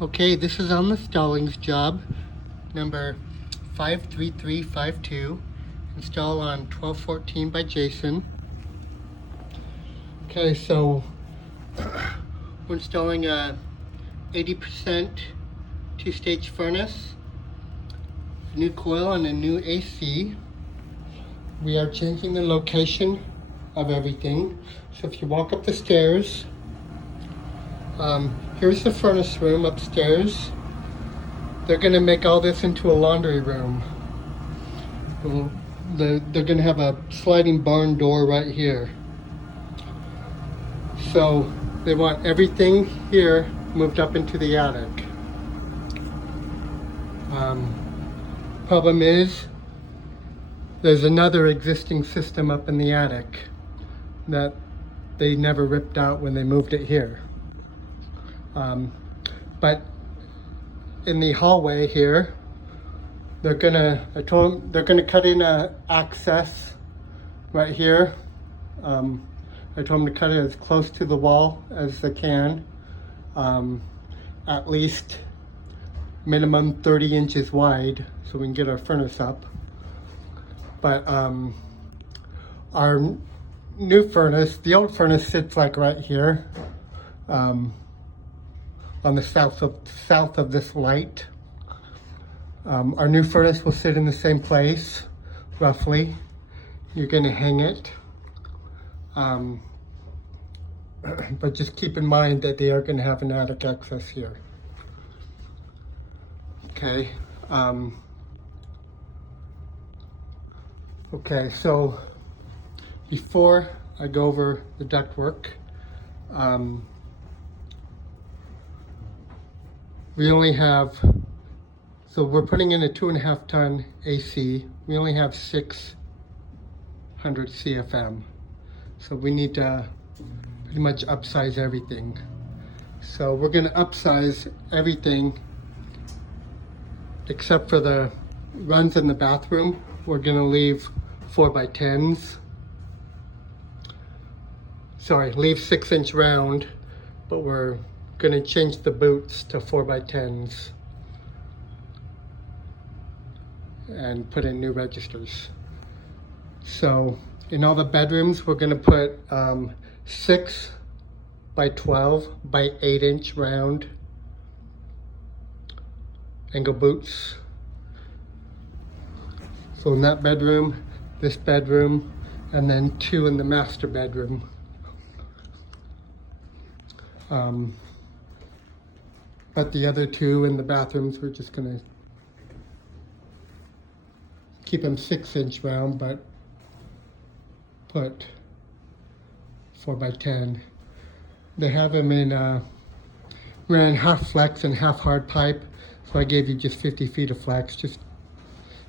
Okay, this is on the Stallings job, number 53352, installed on 1214 by Jason. Okay, so we're installing a 80% two-stage furnace, a new coil and a new AC. We are changing the location of everything. So if you walk up the stairs, here's the furnace room upstairs. They're going to make all this into a laundry room. They're going to have a sliding barn door right here. So they want everything here moved up into the attic. Problem is, there's another existing system up in the attic that they never ripped out when they moved it here. But in the hallway here, I told them they're gonna cut in a access right here. I told them to cut it as close to the wall as they can, at least minimum 30 inches wide, so we can get our furnace up. But our new furnace, the old furnace sits like right here, on the south of this light. Our new furnace will sit in the same place, roughly. You're going to hang it. But just keep in mind that they are going to have an attic access here. Okay. Okay, so before I go over the ductwork, we only have, so we're putting in a 2.5 ton AC. We only have 600 CFM. So we need to pretty much upsize everything. So we're gonna upsize everything except for the runs in the bathroom. We're gonna leave 4x10s. Sorry, leave 6-inch round, but we're gonna change the boots to 4x10s and put in new registers. So in all the bedrooms, we're gonna put 6x12 by 8-inch round angle boots. So in that bedroom, this bedroom, and then 2 in the master bedroom. But the other 2 in the bathrooms, we're just gonna keep them 6-inch round, but put 4x10. They have them in, ran half flex and half hard pipe. So I gave you just 50 feet of flex, just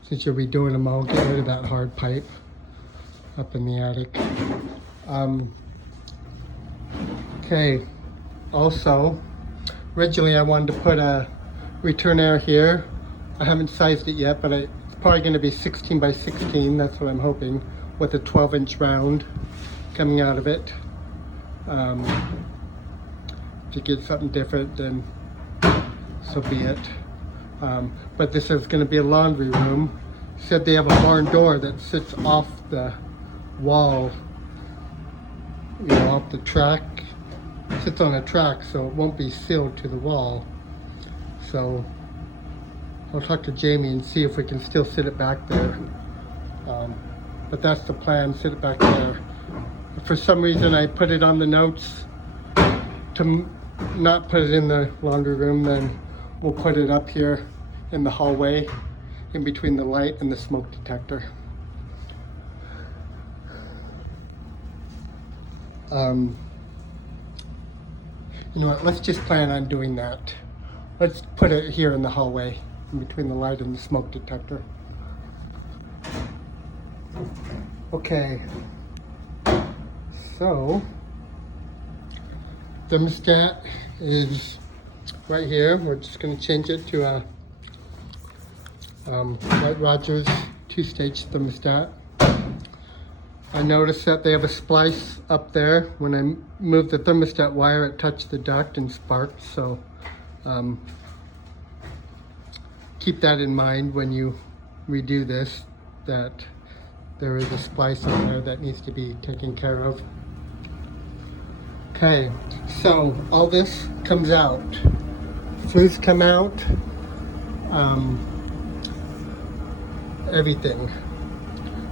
since you're redoing them all, get rid of that hard pipe up in the attic. Okay, also, originally I wanted to put a return air here. I haven't sized it yet, but it's probably going to be 16 by 16, that's what I'm hoping, with a 12-inch round coming out of it. To get something different, then so be it. But this is going to be a laundry room. Said they have a barn door that sits off the wall, you know, off the track. It sits on a track, so it won't be sealed to the wall. So I'll talk to Jamie and see if we can still sit it back there. But that's the plan, sit it back there. For some reason I put it on the notes to not put it in the laundry room, then we'll put it up here in the hallway in between the light and the smoke detector. You know what, let's just plan on doing that. Let's put it here in the hallway in between the light and the smoke detector. Okay, so thermostat is right here. We're just going to change it to a White Rogers 2-stage thermostat. I noticed that they have a splice up there. When I moved the thermostat wire, it touched the duct and sparked, so Um, keep that in mind when you redo this, that there is a splice on there that needs to be taken care of. Okay, so all this comes out. Flues come out. Everything.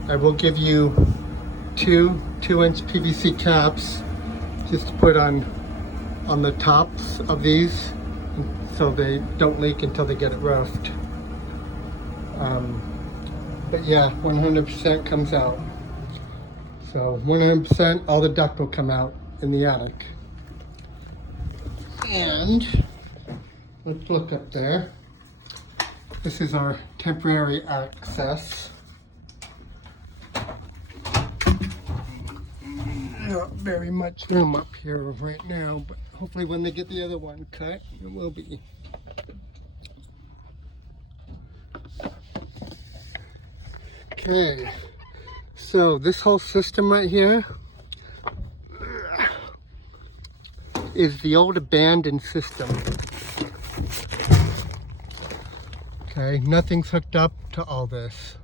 I will give you two 2-inch PVC caps just to put on the tops of these so they don't leak until they get it roughed. But yeah, 100% comes out. So 100% all the duct will come out in the attic. And let's look up there. This is our temporary access. Not very much room up here right now, but hopefully when they get the other one cut, it will be. Okay, so this whole system right here is the old abandoned system. Okay, nothing's hooked up to all this.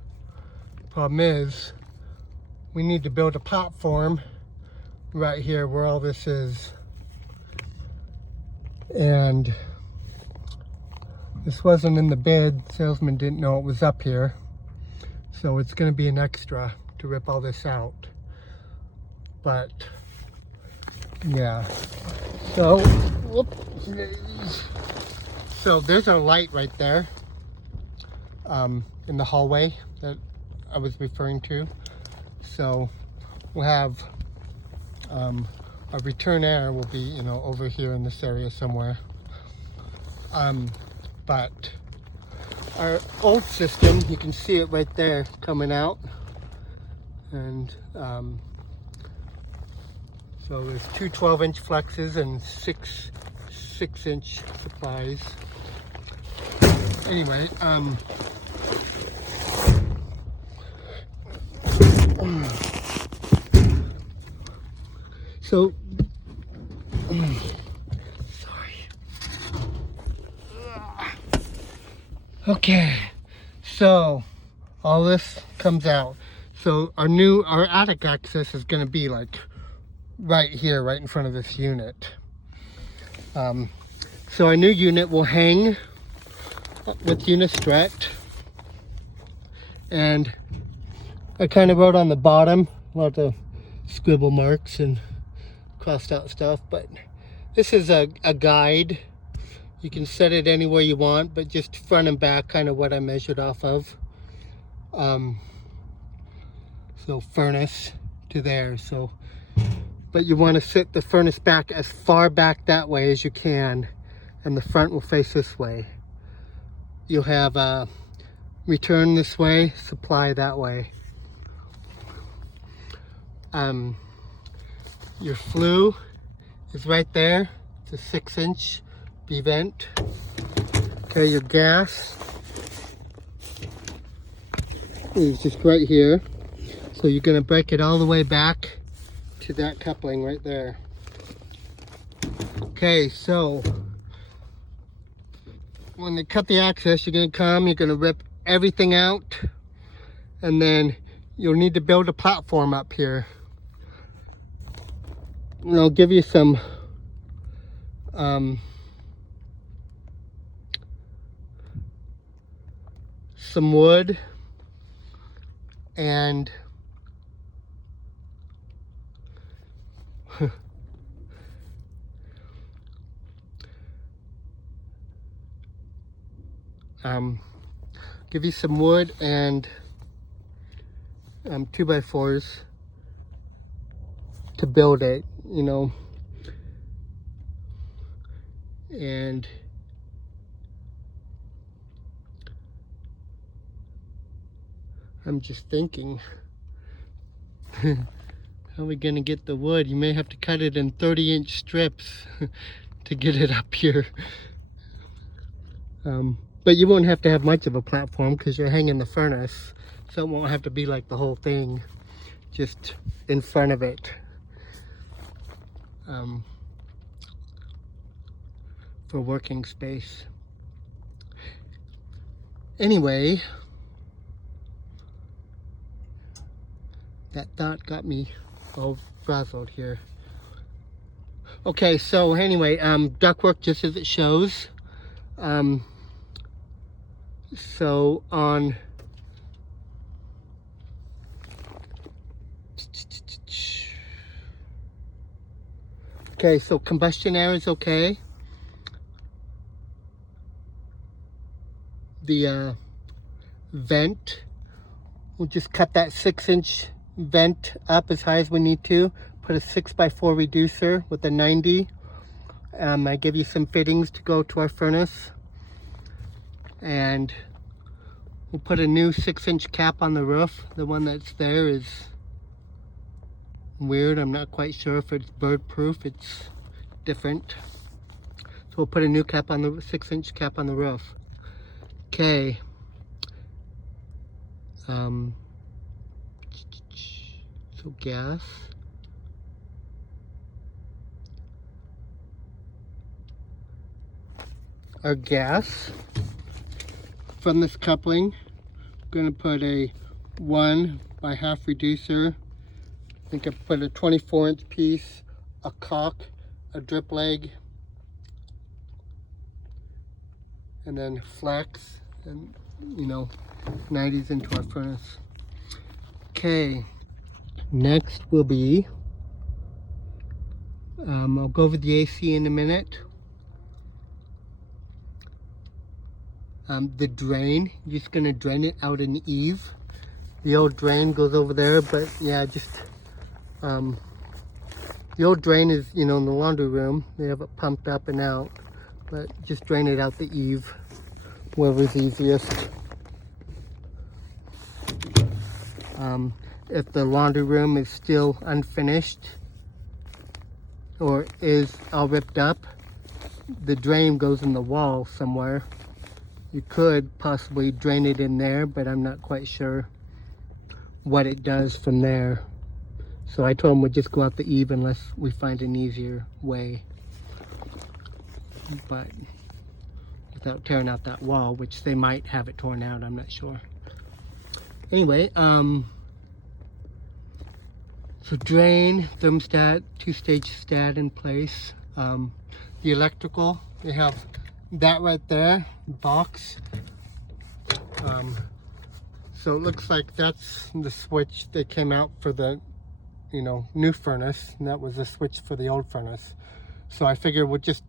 Problem is, we need to build a platform right here where all this is. And this wasn't in the bid. The salesman didn't know it was up here. So it's going to be an extra to rip all this out. But yeah. So, there's our light right there in the hallway that I was referring to. So we'll have our return air will be, you know, over here in this area somewhere. But our old system, you can see it right there coming out. And so there's two 12-inch flexes and six 6-inch supplies. Anyway, so sorry. Okay, so all this comes out. So our attic access is going to be like right here, right in front of this unit. So our new unit will hang with Unistrut, and I kind of wrote on the bottom a lot of scribble marks and crossed out stuff, but this is a guide. You can set it anywhere you want, but just front and back, kind of what I measured off of. So furnace to there. So, but you want to sit the furnace back as far back that way as you can, and the front will face this way. You'll have return this way, supply that way. Your flue is right there. It's a 6-inch B-vent. Okay, your gas is just right here. So you're going to break it all the way back to that coupling right there. Okay, so when they cut the access, you're going to come, you're going to rip everything out, and then you'll need to build a platform up here. And I'll give you some wood and give you some wood and 2x4s to build it, you know, and I'm just thinking, how are we gonna get the wood? You may have to cut it in 30-inch strips to get it up here. But you won't have to have much of a platform because you're hanging the furnace, so it won't have to be like the whole thing, just in front of it. for working space. Anyway, that thought got me all frazzled here. Okay, so anyway, ductwork just as it shows. So on okay, so combustion air is okay. The vent, we'll just cut that 6-inch vent up as high as we need to. Put a 6x4 reducer with a 90. I give you some fittings to go to our furnace. And we'll put a new 6-inch cap on the roof. The one that's there is weird. I'm not quite sure if it's bird proof. It's different. So we'll put a new cap on the 6-inch cap on the roof. Okay. So gas. Our gas from this coupling, I'm going to put a 1/2 reducer. I think I put a 24-inch piece, a caulk, a drip leg, and then flex, and 90s into our furnace. Okay, next will be, I'll go over the AC in a minute. The drain, you're just going to drain it out in eave. The old drain goes over there, but yeah, just the old drain is, in the laundry room. They have it pumped up and out, but just drain it out the eave, wherever's easiest. If the laundry room is still unfinished or is all ripped up, the drain goes in the wall somewhere. You could possibly drain it in there, but I'm not quite sure what it does from there. So I told them we'd just go out the eave unless we find an easier way. But without tearing out that wall, which they might have it torn out, I'm not sure. Anyway, so drain, thermostat, 2-stage stat in place. The electrical, they have that right there, box. So it looks like that's the switch that came out for the new furnace, and that was the switch for the old furnace. So I figured we'll just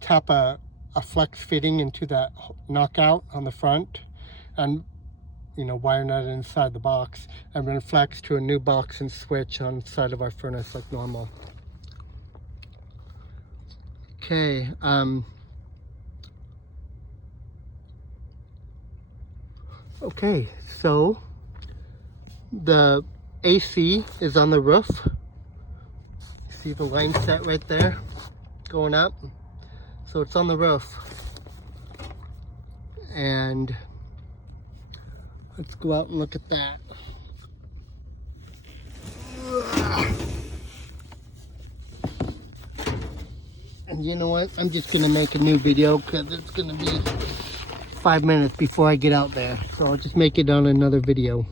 tap a flex fitting into that knockout on the front and wire nut inside the box, and then flex to a new box and switch on the side of our furnace like normal. Okay, okay, so the AC is on the roof. See the line set right there going up? So it's on the roof. And let's go out and look at that. And you know what? I'm just gonna make a new video because it's gonna be 5 minutes before I get out there. So I'll just make it on another video.